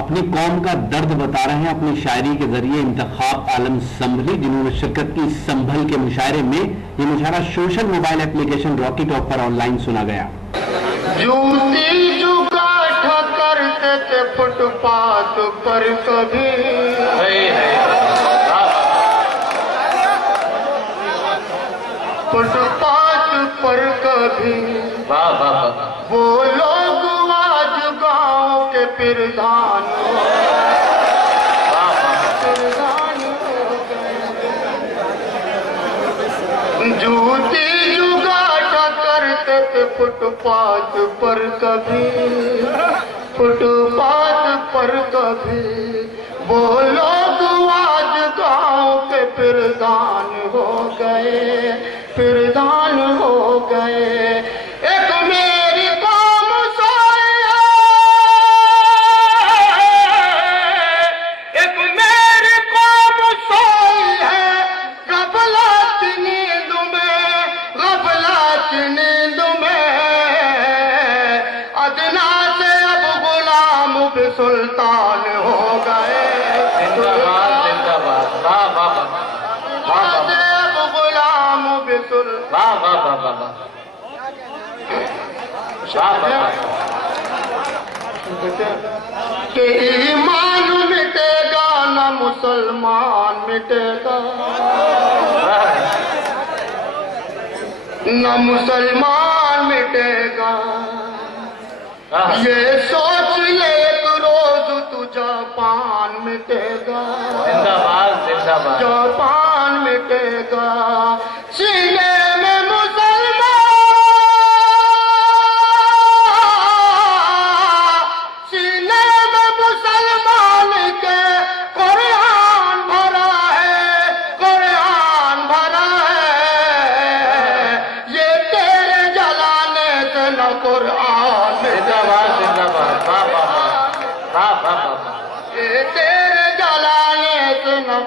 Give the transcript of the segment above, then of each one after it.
اپنی قوم کا درد بتا رہے ہیں اپنی شاعری کے ذریعے انتخاب عالم سنبھلی، جنہوں نے شرکت کی سنبھل کے مشاعرے میں۔ یہ مشاعرہ social mobile application Rocky talk per on line سنا گیا۔ جوتی جگاٹھا کرتے تھے فٹ پاتھ پر کبھی، فٹ پاتھ پر کبھی، وہ لوگ آج گاؤں کے پردھان جوتی جگاٹھا کرتے تھے فٹ پاتھ پر کبھی، فٹ پاتھ پر کبھی، وہ لوگ آج گاؤں کے پردھان ہو گئے، پردھان ہو گئے۔ ایک میری قوم سوئی ہے، ایک میری قوم سوئی ہے، غفلت نیند میں، غفلت نیند میں، ادنا سے اب غلام بھی سلطان ہو گئے، کہ ایمان مٹے گا نہ مسلمان مٹے گا، نہ مسلمان مٹے گا، یہ سوچ لے ایک روز تو جاپان مٹے گا، جاپان مٹے گا، سینے میں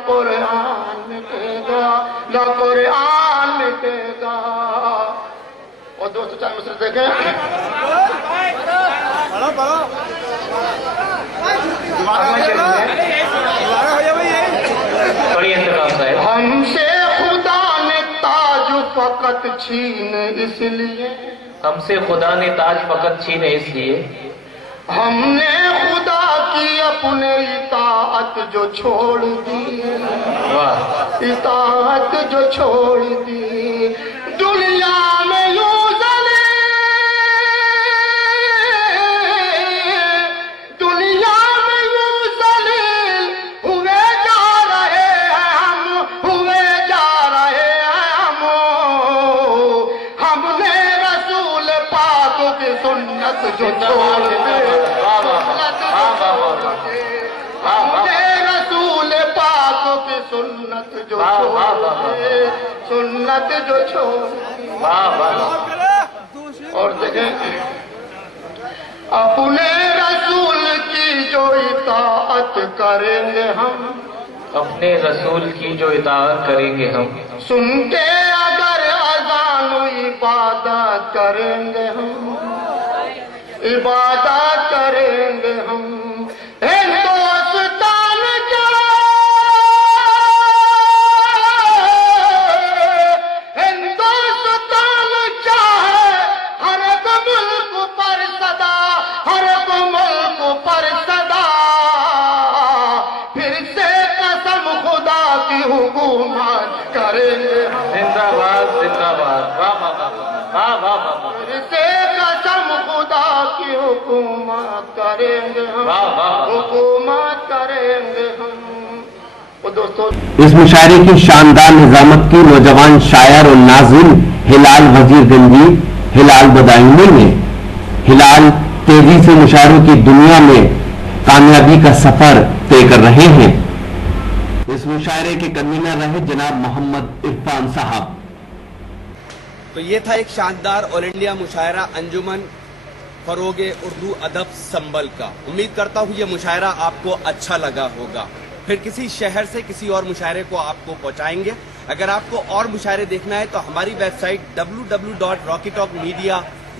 قرآن مٹے گا، نہ قرآن مٹے گا۔ اور دوستو چاہے مصر دیکھیں، ہم سے خدا نے تاج فقط چھینے اس لیے، ہم سے خدا نے تاج فقط چھینے اس لیے، ہم نے خدا کی اپنے اطاعت جو چھوڑ دی، اطاعت جو چھوڑ دی، دنیا میں یوں ذلیل، دنیا میں یوں ذلیل ہوئے جا رہے ہیں ہم، ہوئے جا رہے ہیں ہم نے رسول پاک کی سنت جو چھوڑ دی، رسول پاک کی سنت جو چھوڑے، سنت جو چھوڑے۔ اور دیکھیں، اپنے رسول کی جو اطاعت کریں گے ہم، اپنے رسول کی جو اطاعت کریں گے ہم، سن کے اگر اذان عبادت کریں گے ہم، عبادت کریں گے ہم، ہندوستان کا، ہندوستان چاہے ہر ایک ملک پر صدا، ہر ایک ملک پر صدا، پھر سے قسم خدا کی حکومت کریں گے ہم، زندہ باد، زندہ باد، پھر سے قسم خدا کی حکومت کریں گے ہم، حکومت کریں گے ہم۔ وہ دوستو، اس مشاعرے کی شاندار نظامت کی نوجوان شاعر اور ناظم ہلال وزیر گنجی ہلال بدایونی نے۔ ہلال تیزی سے مشاعروں کی دنیا میں کامیابی کا سفر طے کر رہے ہیں۔ اس مشاعرے کے کنوینر رہے جناب محمد عرفان صاحب۔ تو یہ تھا ایک شاندار آل انڈیا مشاعرہ انجمن فروغ اردو ادب سنبل کا۔ امید کرتا ہوں یہ مشاعرہ آپ کو اچھا لگا ہوگا۔ پھر کسی شہر سے کسی اور مشاعرے کو آپ کو پہنچائیں گے۔ اگر آپ کو اور مشاعرے دیکھنا ہے تو ہماری ویب سائٹ www.rockytalkmedia